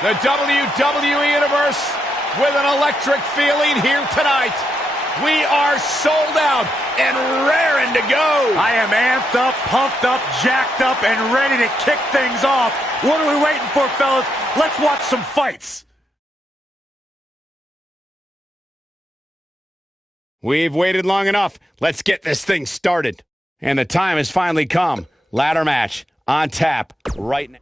The WWE Universe with an electric feeling here tonight. We are sold out and raring to go. I am amped up, pumped up, jacked up, and ready to kick things off. What are we waiting for, fellas? Let's watch some fights. We've waited long enough. Let's get this thing started. And the time has finally come. Ladder match on tap right now.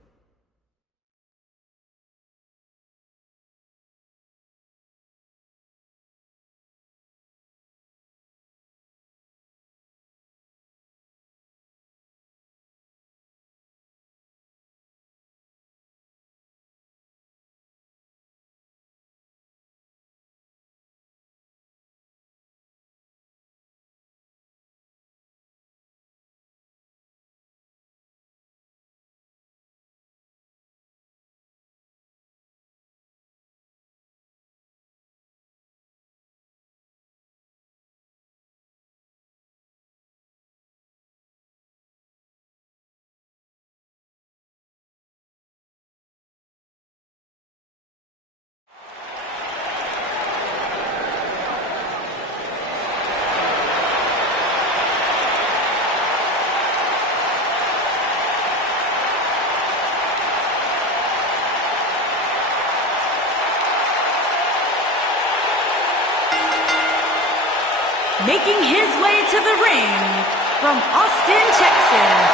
Making his way to the ring from Austin, Texas,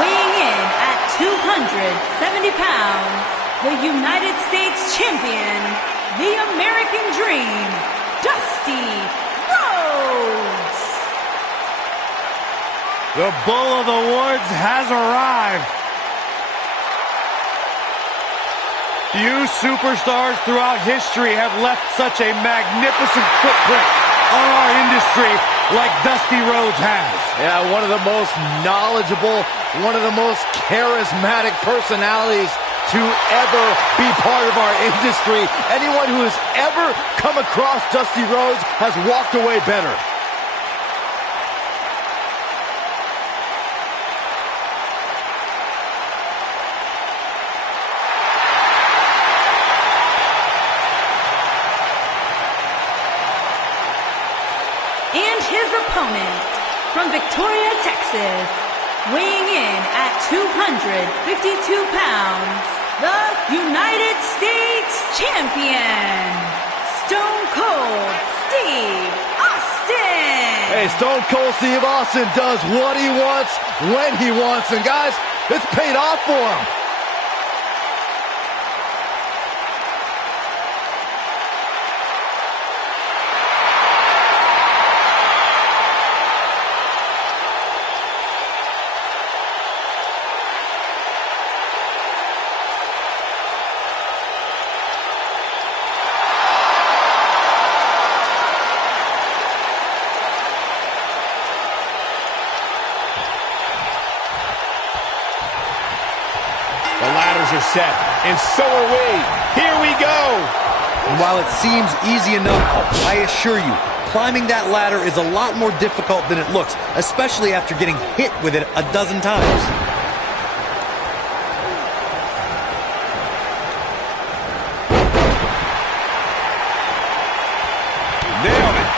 weighing in at 270 pounds, the United States Champion, the American Dream, Dusty Rhodes. The Bull of the Woods has arrived. Few superstars throughout history have left such a magnificent footprint on our industry like Dusty Rhodes has. Yeah, one of the most knowledgeable, one of the most charismatic personalities to ever be part of our industry. Anyone who has ever come across Dusty Rhodes has walked away better. And his opponent from Victoria, Texas, weighing in at 252 pounds, the United States Champion, Stone Cold Steve Austin. Hey, Stone Cold Steve Austin does what he wants, when he wants, and guys, it's paid off for him. The ladders are set, and so are we. Here we go. And while it seems easy enough, I assure you, climbing that ladder is a lot more difficult than it looks, especially after getting hit with it a dozen times. Nailed it.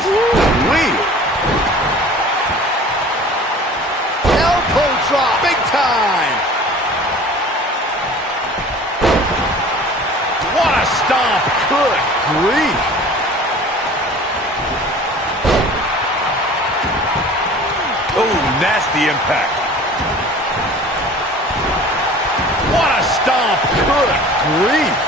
Woo-wee. Elbow drop, big time. What a stomp. Good grief. Oh, nasty impact. What a stomp. Good grief.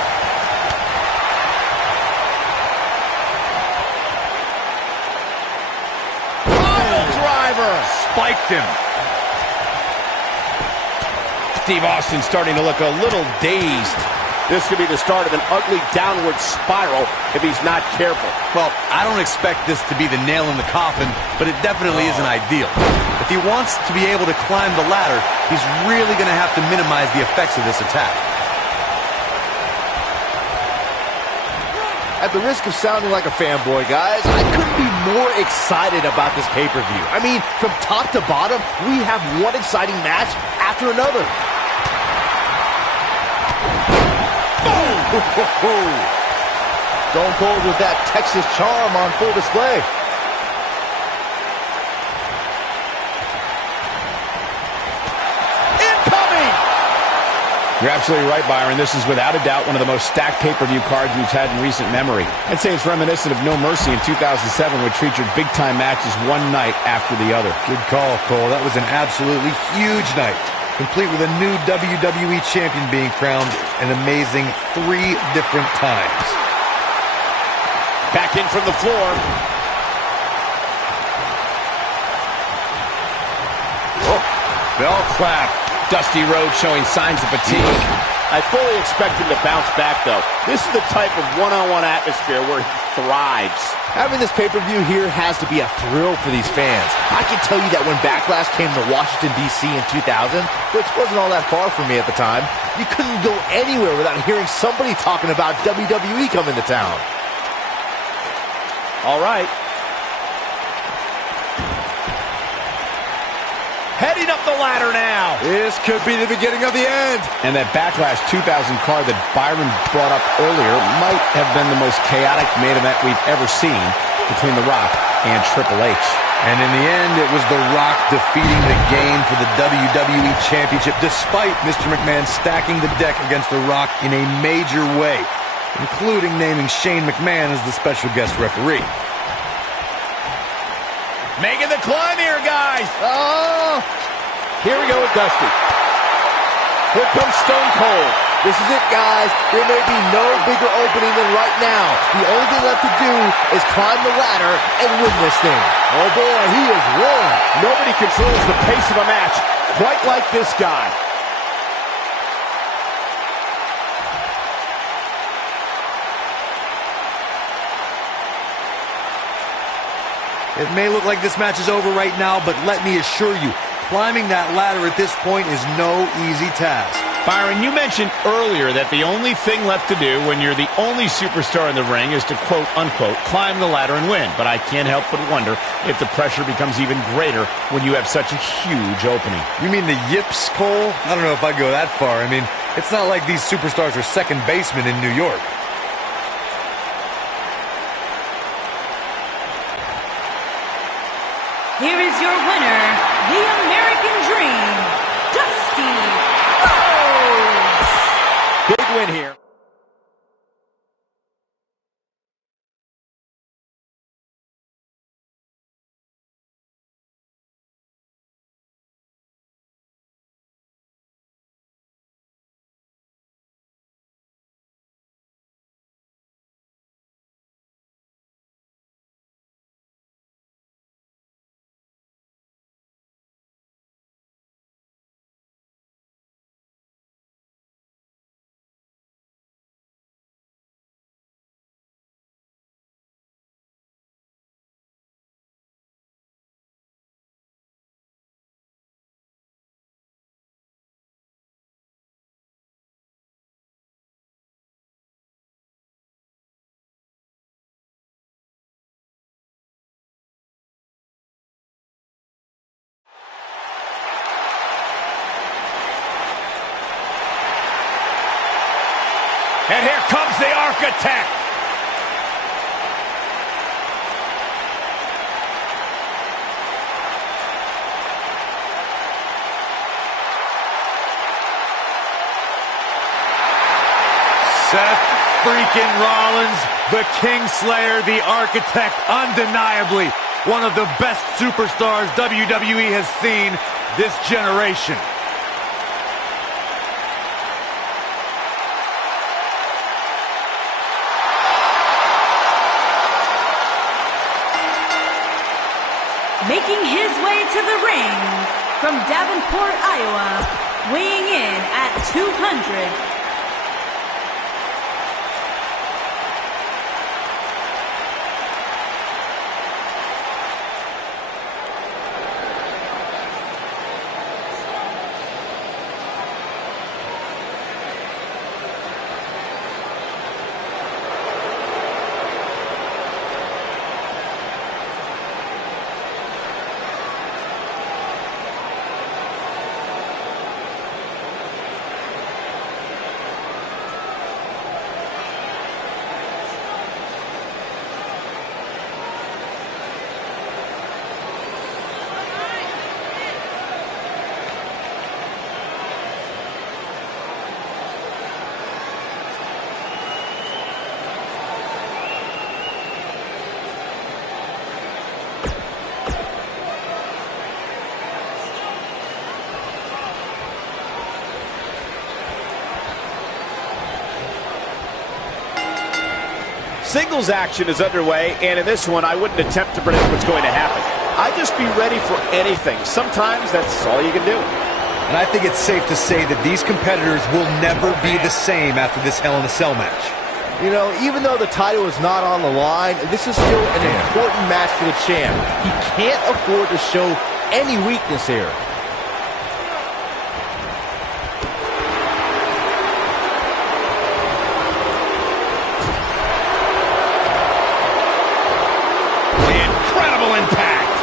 Pile driver. Spiked him. Steve Austin starting to look a little dazed. This could be the start of an ugly downward spiral if he's not careful. Well, I don't expect this to be the nail in the coffin, but it definitely isn't ideal. If he wants to be able to climb the ladder, he's really going to have to minimize the effects of this attack. At the risk of sounding like a fanboy, guys, I couldn't be more excited about this pay-per-view. I mean, from top to bottom, we have one exciting match after another. Stone Cold with that Texas charm on full display. Incoming! You're absolutely right, Byron. This is without a doubt one of the most stacked pay-per-view cards we've had in recent memory. I'd say it's reminiscent of No Mercy in 2007, which featured big-time matches one night after the other. Good call, Cole. That was an absolutely huge night, complete with a new WWE champion being crowned an amazing 3 different times. Back in from the floor. Oh, bell clap. Dusty Rhodes showing signs of fatigue. I fully expect him to bounce back, though. This is the type of one-on-one atmosphere where he thrives. Having this pay-per-view here has to be a thrill for these fans. I can tell you that when Backlash came to Washington, D.C. in 2000, which wasn't all that far from me at the time, you couldn't go anywhere without hearing somebody talking about WWE coming to town. All right. Heading up the ladder now. This could be the beginning of the end. And that Backlash 2000 card that Byron brought up earlier might have been the most chaotic main event we've ever seen between The Rock and Triple H. And in the end, it was The Rock defeating the game for the WWE Championship, despite Mr. McMahon stacking the deck against The Rock in a major way, including naming Shane McMahon as the special guest referee. Making the climb here, guys. Oh! Here we go with Dusty. Here comes Stone Cold. This is it, guys. There may be no bigger opening than right now. The only thing left to do is climb the ladder and win this thing. Oh boy, he is rolling. Nobody controls the pace of a match quite like this guy. It may look like this match is over right now, but let me assure you, climbing that ladder at this point is no easy task. Byron, you mentioned earlier that the only thing left to do when you're the only superstar in the ring is to quote-unquote climb the ladder and win. But I can't help but wonder if the pressure becomes even greater when you have such a huge opening. You mean the yips, Cole? I don't know if I'd go that far. I mean, it's not like these superstars are second basemen in New York. Here is your winner, the American Dream, Dusty Rhodes. Big win here. And here comes the Architect. Seth freaking Rollins, the Kingslayer, the Architect, undeniably one of the best superstars WWE has seen this generation. Making his way to the ring from Davenport, Iowa, weighing in at 200. Singles action is underway, and in this one, I wouldn't attempt to predict what's going to happen. I'd just be ready for anything. Sometimes that's all you can do. And I think it's safe to say that these competitors will never be the same after this Hell in a Cell match. You know, even though the title is not on the line, this is still an important match for the champ. He can't afford to show any weakness here. Incredible impact.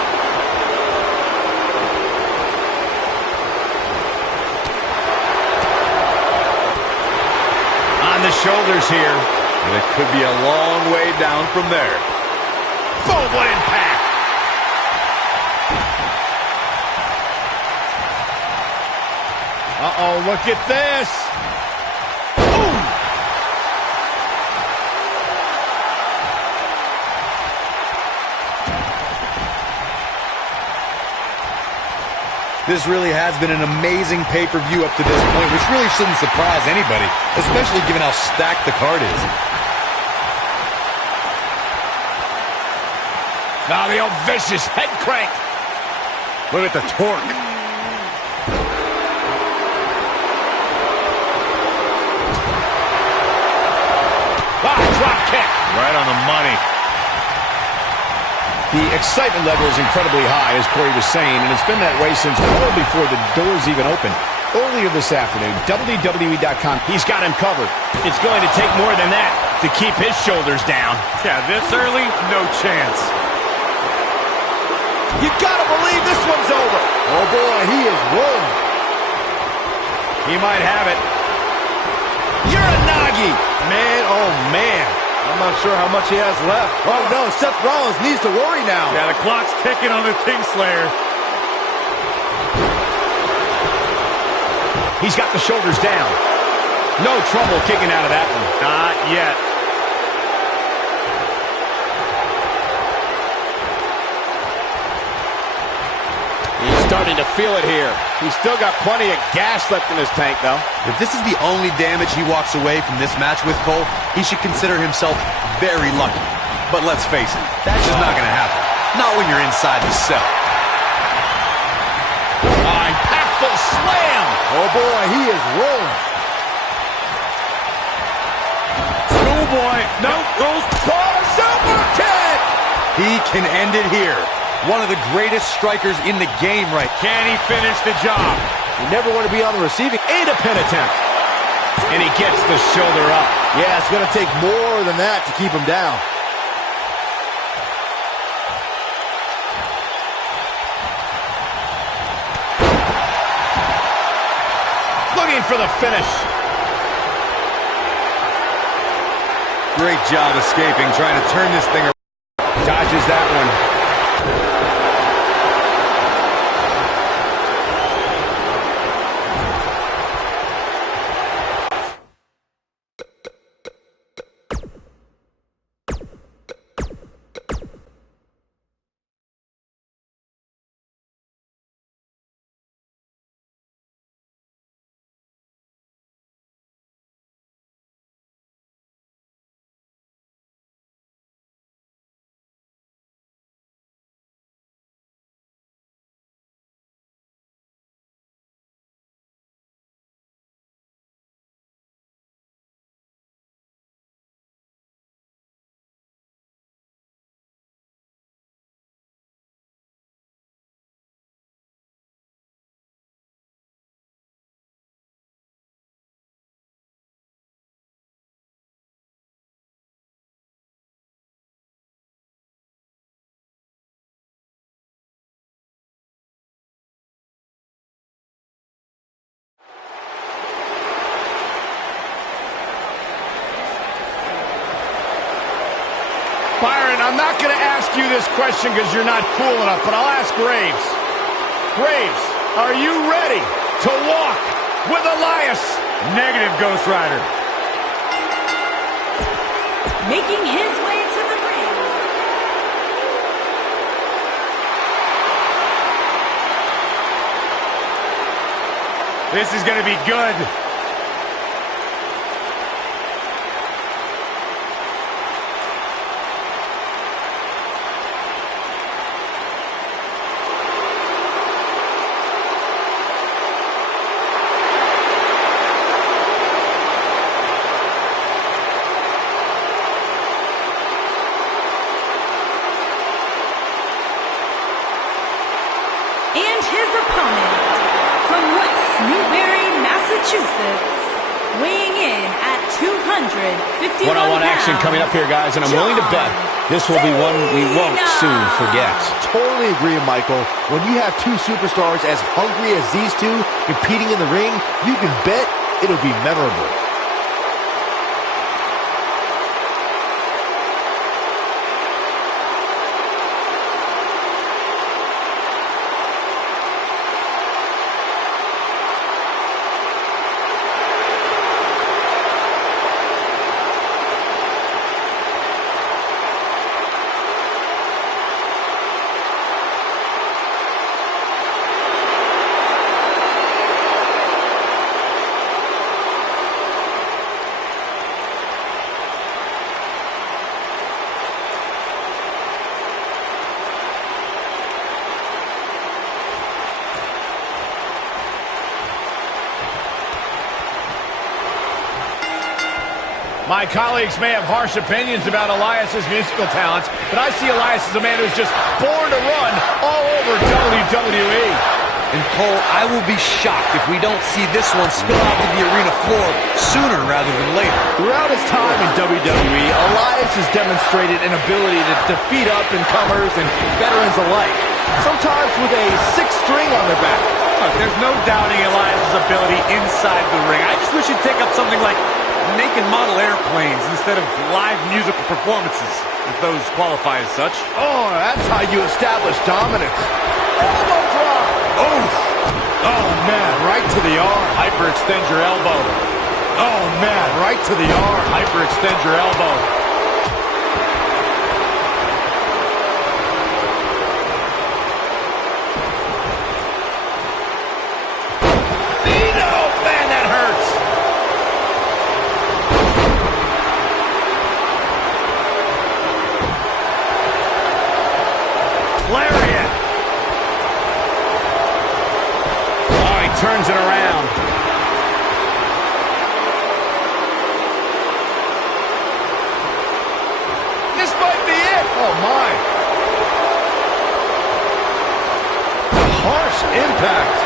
On the shoulders here. And it could be a long way down from there. Boom, what impact. Uh-oh, look at this. Boom. This really has been an amazing pay-per-view up to this point, which really shouldn't surprise anybody, especially given how stacked the card is. Now the old vicious head crank. Look at the torque. Drop kick. Right on the money. The excitement level is incredibly high, as Corey was saying, and it's been that way since well before the doors even opened. Earlier this afternoon, WWE.com, he's got him covered. It's going to take more than that to keep his shoulders down. Yeah, this early, no chance. You gotta believe this one's over. Oh boy, he is rolling. He might have it. Uranagi. Man, oh man. I'm not sure how much he has left. Oh no, Seth Rollins needs to worry now. Yeah, the clock's ticking on the Kingslayer. He's got the shoulders down. No trouble kicking out of that one. Not yet. He's starting to feel it here. He's still got plenty of gas left in his tank, though. If this is the only damage he walks away from this match with, Cole, he should consider himself very lucky. But let's face it, that's just not going to happen. Not when you're inside the cell. Impactful slam. Oh boy, he is rolling. Schoolboy. No, rolls. Super kick. He can end it here. One of the greatest strikers in the game right now. Can he finish the job? You never want to be on the receiving end of pin attempt. And he gets the shoulder up. Yeah, it's going to take more than that to keep him down. Looking for the finish. Great job escaping, trying to turn this thing around. Dodges that one. Byron, I'm not going to ask you this question because you're not cool enough, but I'll ask Graves. Graves, are you ready to walk with Elias? Negative, Ghost Rider. Making his way to the ring. This is going to be good. Massachusetts, weighing in at 251 One-on-one action coming up here, guys, and I'm willing to bet this will be one we won't soon forget. Totally agree, Michael. When you have two superstars as hungry as these two competing in the ring, you can bet it'll be memorable. My colleagues may have harsh opinions about Elias's musical talents, but I see Elias as a man who's just born to run all over WWE. And Cole, I will be shocked if we don't see this one spill out to the arena floor sooner rather than later. Throughout his time in WWE, Elias has demonstrated an ability to defeat up-and-comers and veterans alike, sometimes with a sixth string on their back. Look, there's no doubting Elias's ability inside the ring. I just wish he'd take up something like naked model airplanes instead of live musical performances, if those qualify as such. Oh, that's how you establish dominance. Elbow drop! Oh, man, right to the arm. Hyperextend your elbow. Oh, man, right to the arm. Hyperextend your elbow. Man, that hurts. Lariat. Oh, he turns it around. This might be it. Oh, my. Harsh impact.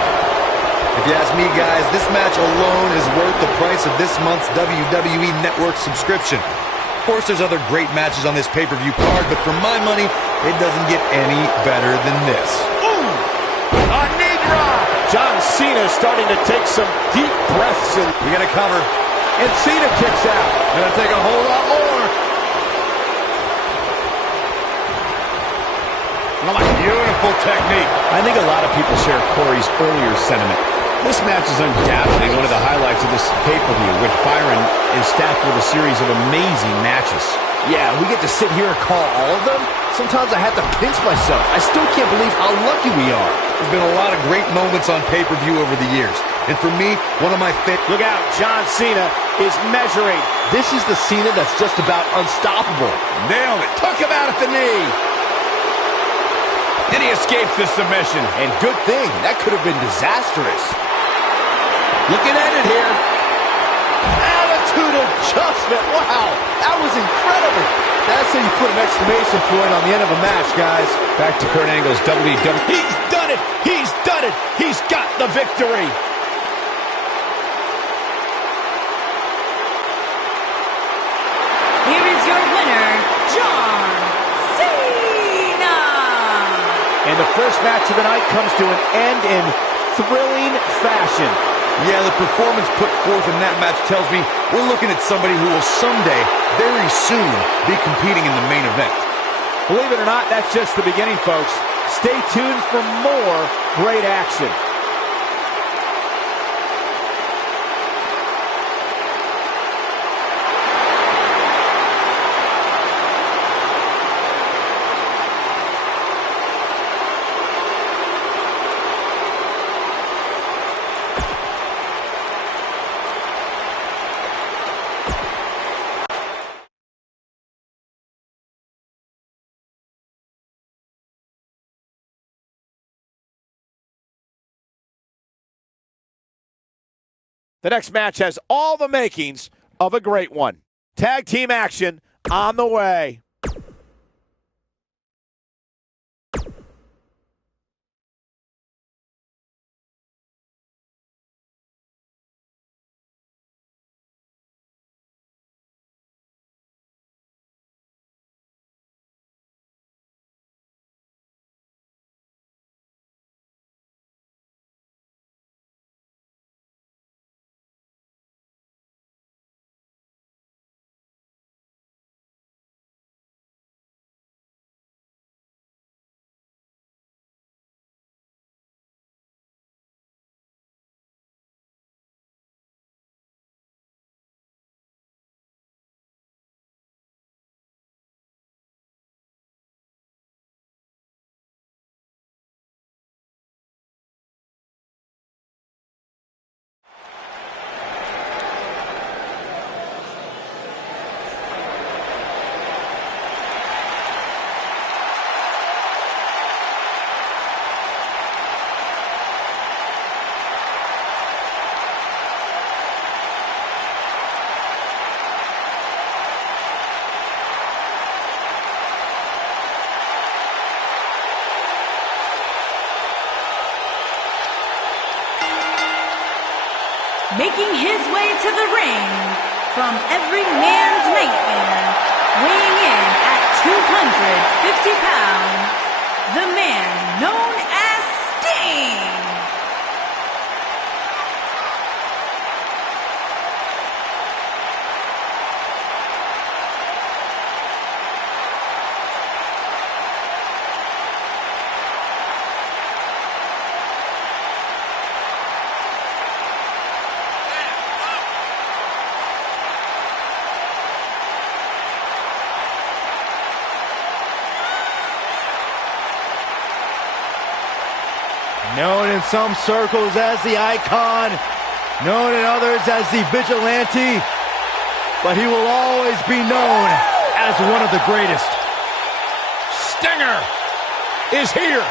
If you ask me, guys, this match alone is worth the price of this month's WWE Network subscription. Of course, there's other great matches on this pay-per-view card, but for my money, it doesn't get any better than this. Ooh! A knee drop! John Cena starting to take some deep breaths in. We got to cover. And Cena kicks out. Gonna take a whole lot more. Beautiful technique. I think a lot of people share Corey's earlier sentiment. This match is undoubtedly one of the highlights of this pay-per-view, which Byron is stacked with a series of amazing matches. Yeah, we get to sit here and call all of them. Sometimes I have to pinch myself. I still can't believe how lucky we are. There's been a lot of great moments on pay-per-view over the years. And for me, one of my favorite... Look out, John Cena is measuring. This is the Cena that's just about unstoppable. Nailed it. Took him out at the knee. And he escapes the submission. And good thing, that could have been disastrous. Looking at it here. Attitude adjustment. Wow, that was incredible. That's how you put an exclamation point on the end of a match, guys. Back to Kurt Angle's WWE. He's done it. He's done it. He's got the victory. Here is your winner, John Cena. And the first match of the night comes to an end in thrilling fashion. Yeah, the performance put forth in that match tells me we're looking at somebody who will someday, very soon, be competing in the main event. Believe it or not, that's just the beginning, folks. Stay tuned for more great action. The next match has all the makings of a great one. Tag team action on the way. Making his way to the ring from every man's nightmare, weighing in at 250 pounds, the man known as Sting. Known in some circles as the Icon, known in others as the Vigilante, but he will always be known as one of the greatest. Stinger is here.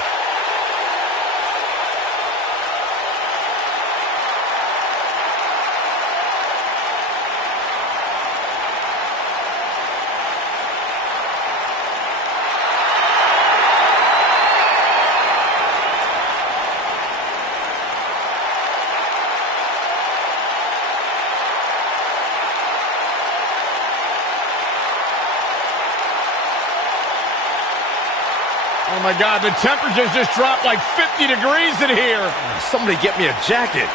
Oh my God, the temperature's just dropped like 50 degrees in here. Somebody get me a jacket.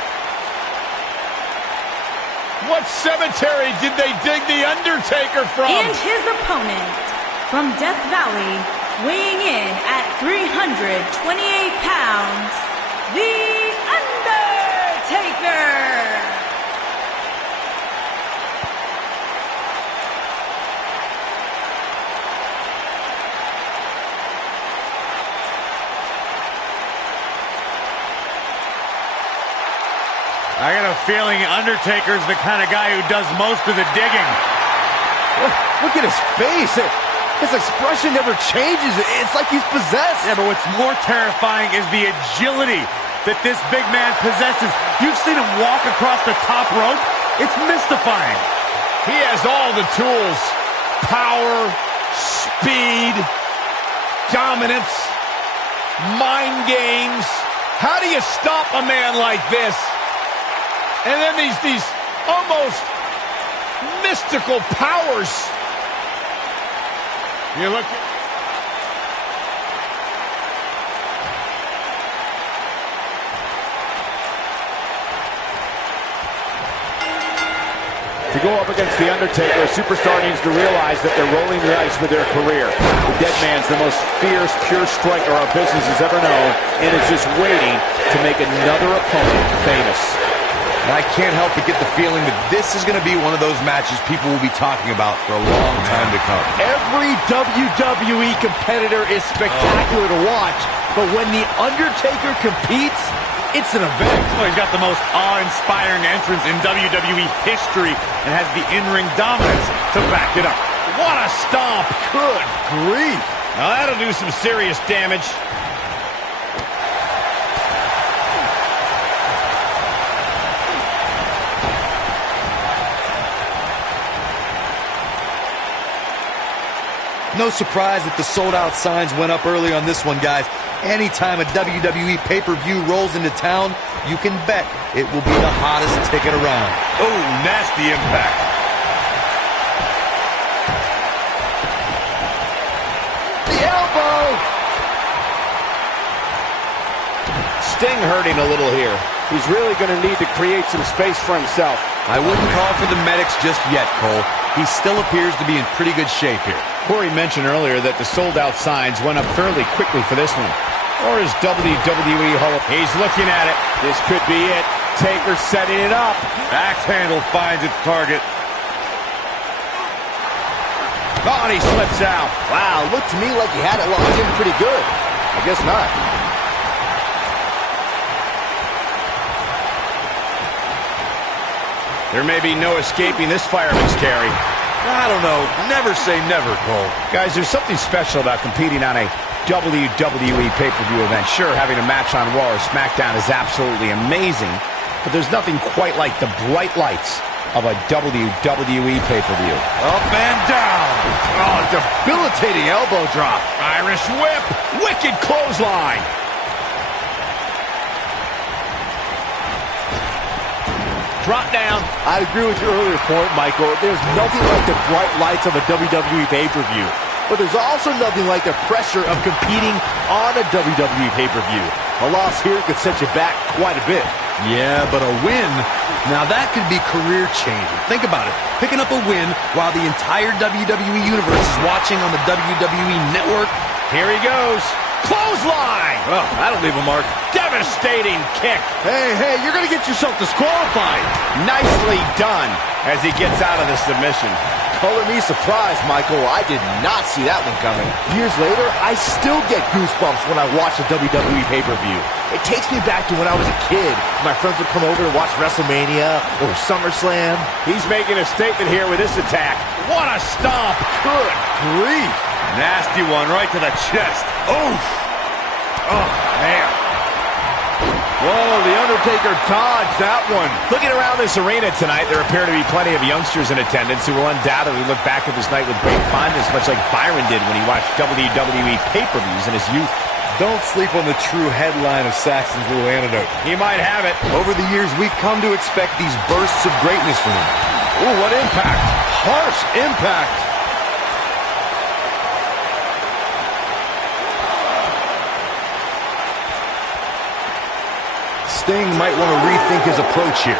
What cemetery did they dig the Undertaker from? And his opponent from Death Valley, weighing in at 328 pounds, The Undertaker. I got a feeling Undertaker's the kind of guy who does most of the digging. Look at his face. His expression never changes. It's like he's possessed. Yeah, but what's more terrifying is the agility that this big man possesses. You've seen him walk across the top rope. It's mystifying. He has all the tools. Power, speed, dominance, mind games. How do you stop a man like this? And then these almost mystical powers. You look. To go up against The Undertaker, a superstar needs to realize that they're rolling the dice with their career. The dead man's the most fierce, pure striker our business has ever known, and is just waiting to make another opponent famous. And I can't help but get the feeling that this is going to be one of those matches people will be talking about for a long time to come. Every WWE competitor is spectacular to watch, but when The Undertaker competes, it's an event. Well, he's got the most awe-inspiring entrance in WWE history and has the in-ring dominance to back it up. What a stomp. Good grief. Now that'll do some serious damage. No surprise that the sold-out signs went up early on this one, guys. Anytime a WWE pay-per-view rolls into town, you can bet it will be the hottest ticket around. Oh, nasty impact. The elbow. Sting hurting a little here. He's really going to need to create some space for himself. I wouldn't call for the medics just yet, Cole. He still appears to be in pretty good shape here. Corey mentioned earlier that the sold-out signs went up fairly quickly for this one. Or is WWE Hall of... He's looking at it. This could be it. Taker setting it up. Axe handle finds its target. Oh, and he slips out. Wow, looked to me like he had it locked in pretty good. I guess not. There may be no escaping this fireman's carry. I don't know. Never say never, Cole. Guys, there's something special about competing on a WWE pay-per-view event. Sure, having a match on Raw or SmackDown is absolutely amazing, but there's nothing quite like the bright lights of a WWE pay-per-view. Up and down. Oh, debilitating elbow drop. Irish whip. Wicked clothesline. Drop down. I agree with your earlier point, Michael. There's nothing like the bright lights of a WWE pay-per-view. But there's also nothing like the pressure of competing on a WWE pay-per-view. A loss here could set you back quite a bit. Yeah, but a win, now that could be career-changing. Think about it. Picking up a win while the entire WWE Universe is watching on the WWE Network. Here he goes. Clothesline. Oh, that'll leave a mark. Devastating kick. Hey, you're going to get yourself disqualified. Nicely done as he gets out of the submission. Color me surprised, Michael. I did not see that one coming. Years later, I still get goosebumps when I watch a WWE pay-per-view. It takes me back to when I was a kid. My friends would come over to watch WrestleMania or SummerSlam. He's making a statement here with this attack. What a stomp. Good grief. Nasty one right to the chest. Oof. Oh, man. Whoa, The Undertaker dodged that one. Looking around this arena tonight, there appear to be plenty of youngsters in attendance who will undoubtedly look back at this night with great fondness, much like Byron did when he watched WWE pay-per-views in his youth. Don't sleep on the true headline of Saxton's little antidote. He might have it. Over the years, we've come to expect these bursts of greatness from him. Ooh, what impact. Harsh impact. Sting might want to rethink his approach here.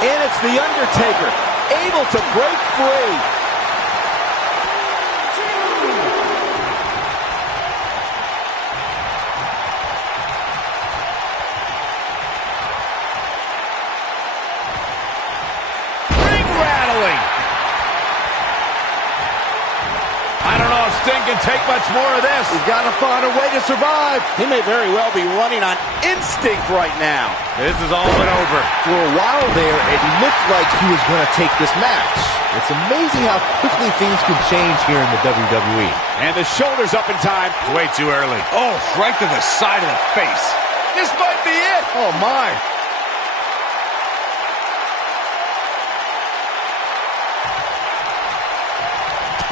And it's The Undertaker, able to break free. Ring rattling. I don't know if Sting can take much more of this. He's got to find a way to survive. He may very well be running on instinct right now. This is all but over. For a while there, it looked like he was going to take this match. It's amazing how quickly things can change here in the WWE. And the shoulders up in time. It's way too early. Oh, right to the side of the face. This might be it. Oh, my.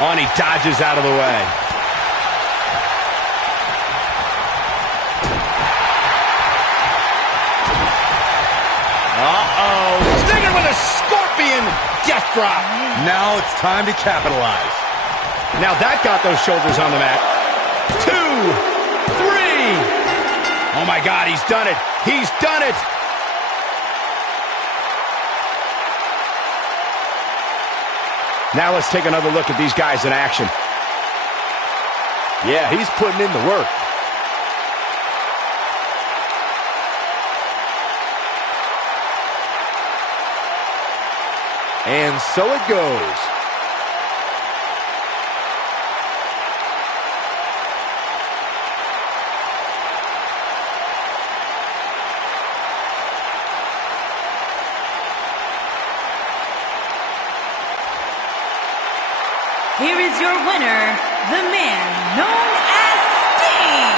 Oh, and he dodges out of the way. Uh-oh. Stinger with a scorpion death drop. Now it's time to capitalize. Now that got those shoulders on the mat. 2, 3. Oh, my God, he's done it. He's done it. Now let's take another look at these guys in action. Yeah, he's putting in the work. And so it goes. Here is your winner, the man known as Sting.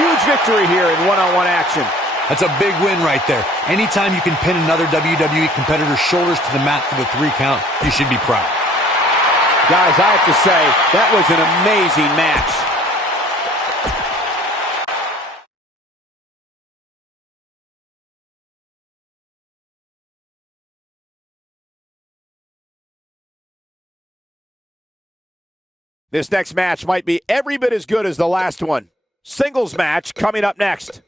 Huge victory here in one-on-one action. That's a big win right there. Anytime you can pin another WWE competitor's shoulders to the mat for the 3 count, you should be proud. Guys, I have to say, that was an amazing match. This next match might be every bit as good as the last one. Singles match coming up next.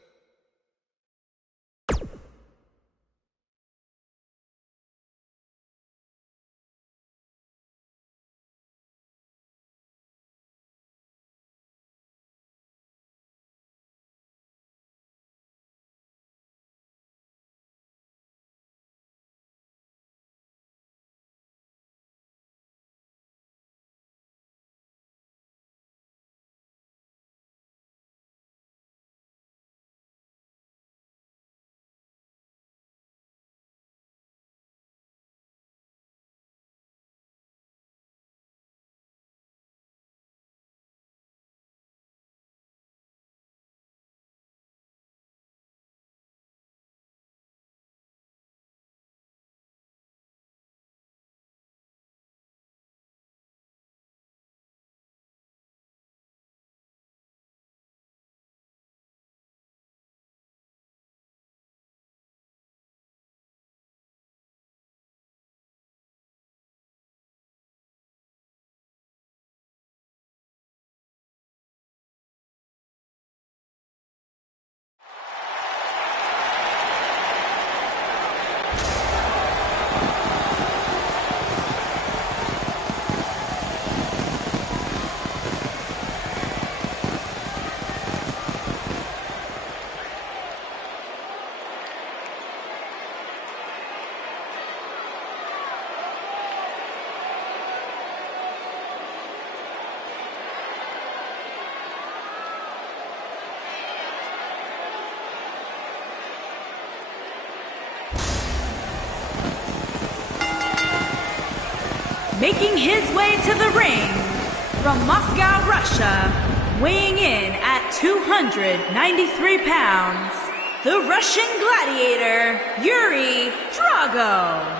Making his way to the ring from Moscow, Russia, weighing in at 293 pounds, the Russian gladiator, Yuri Drago.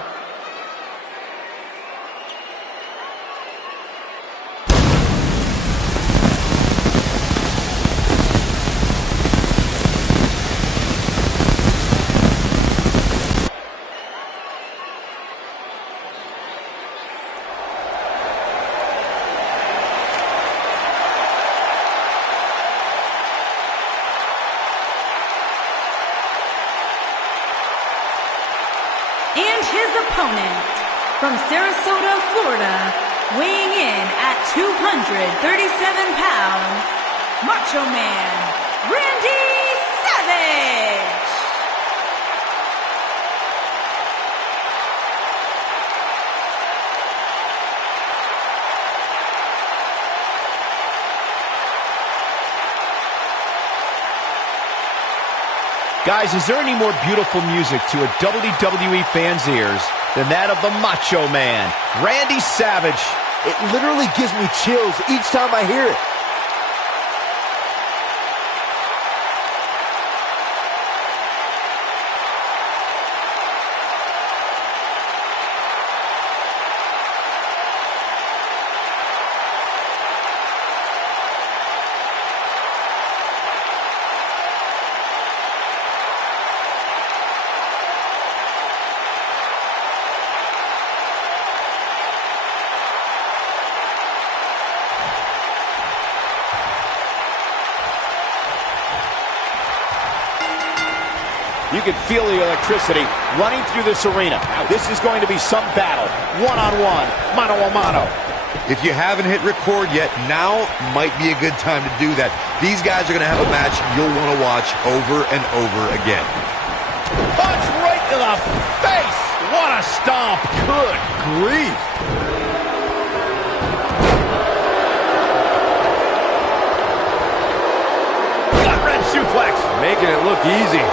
And his opponent, from Sarasota, Florida, weighing in at 237 pounds, Macho Man, Randy Savage! Guys, is there any more beautiful music to a WWE fan's ears than that of the Macho Man, Randy Savage? It literally gives me chills each time I hear it. You can feel the electricity running through this arena. This is going to be some battle, one-on-one, mano-a-mano. If you haven't hit record yet, now might be a good time to do that. These guys are going to have a match you'll want to watch over and over again. Punch right to the face! What a stomp! Good grief! Gut-wrench suplex! Making it look easy.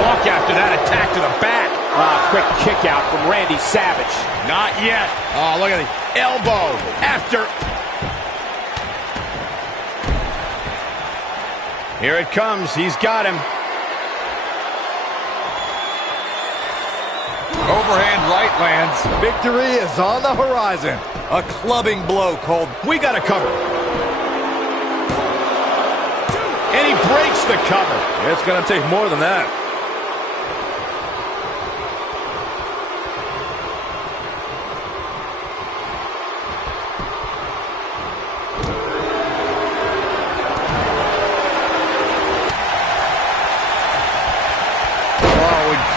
Walk after that attack to the back. Quick kick out from Randy Savage. Not yet. Oh, look at the elbow after. Here it comes. He's got him. Overhand right lands. Victory is on the horizon. A clubbing blow called We got a cover. And he breaks the cover. It's going to take more than that.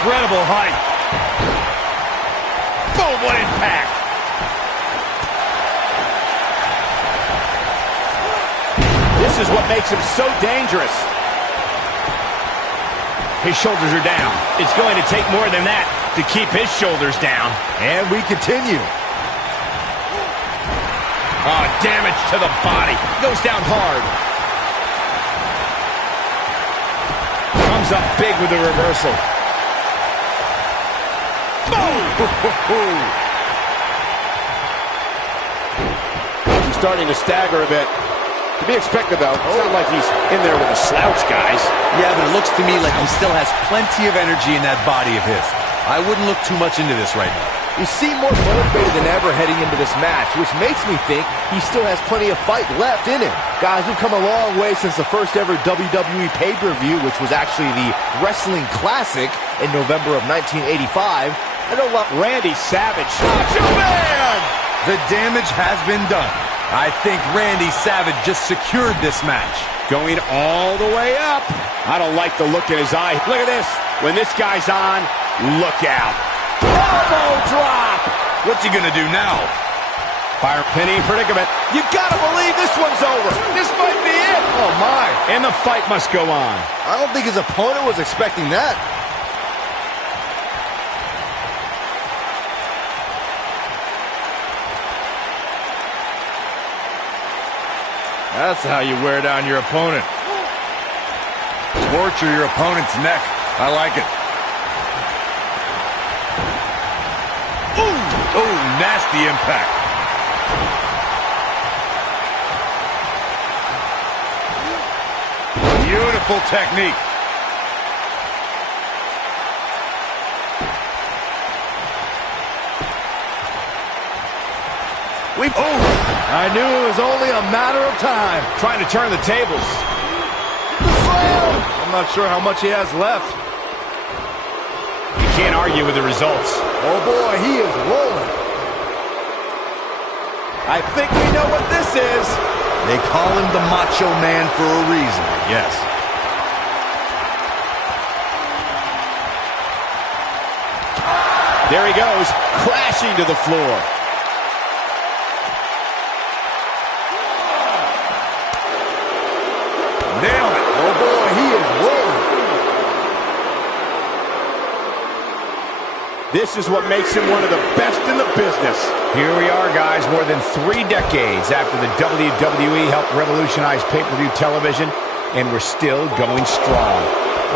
Incredible height. Boom, what impact. This is what makes him so dangerous. His shoulders are down. It's going to take more than that to keep his shoulders down. And we continue. Oh, damage to the body. Goes down hard. Comes up big with the reversal. He's starting to stagger a bit. To be expected, though. It's not like he's in there with a slouch, guys. Yeah, but it looks to me like he still has plenty of energy in that body of his. I wouldn't look too much into this right now. You seem more motivated than ever heading into this match, which makes me think he still has plenty of fight left in him. Guys, we've come a long way since the first ever WWE pay-per-view, which was actually the Wrestling Classic in November of 1985. I don't want Randy Savage. Macho Man! The damage has been done. I think Randy Savage just secured this match. Going all the way up. I don't like the look in his eye. Look at this. When this guy's on, look out. Elbow drop. What's he gonna do now? Fire penny predicament. You gotta believe this one's over. This might be it. Oh, my. And the fight must go on. I don't think his opponent was expecting that. That's how you wear down your opponent. Torture your opponent's neck. I like it. Oh, nasty impact. Beautiful technique. I knew it was only a matter of time. Trying to turn the tables. I'm not sure how much he has left. You can't argue with the results. Oh boy, he is rolling. I think we know what this is. They call him the Macho Man for a reason, yes. There he goes, crashing to the floor. Nailed it. Oh boy, he is rolling. This is what makes him one of the best in the business. Here we are, guys, more than 3 decades after the WWE helped revolutionize pay-per-view television, and we're still going strong.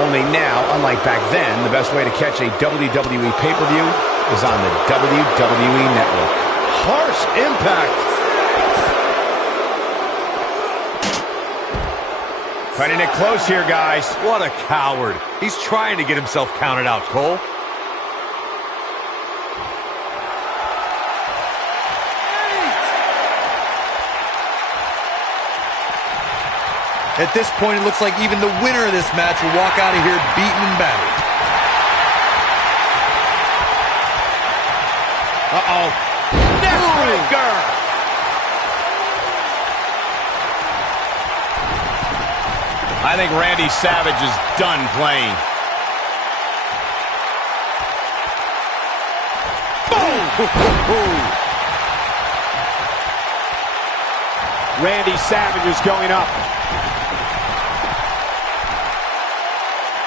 Only now, unlike back then, the best way to catch a WWE pay-per-view is on the WWE Network. Harsh impact. Cutting it close here, guys. What a coward. He's trying to get himself counted out, Cole. At this point, it looks like even the winner of this match will walk out of here beaten and battered. Uh-oh. Neckbreaker! I think Randy Savage is done playing. Boom! Randy Savage is going up.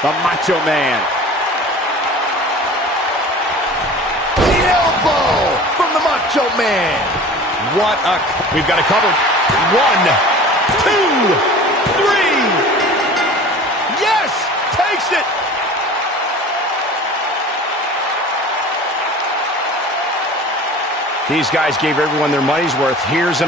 The Macho Man. The elbow from the Macho Man. What a... We've got a cover. 1, 2, 3. Yes! Takes it! These guys gave everyone their money's worth. Here's an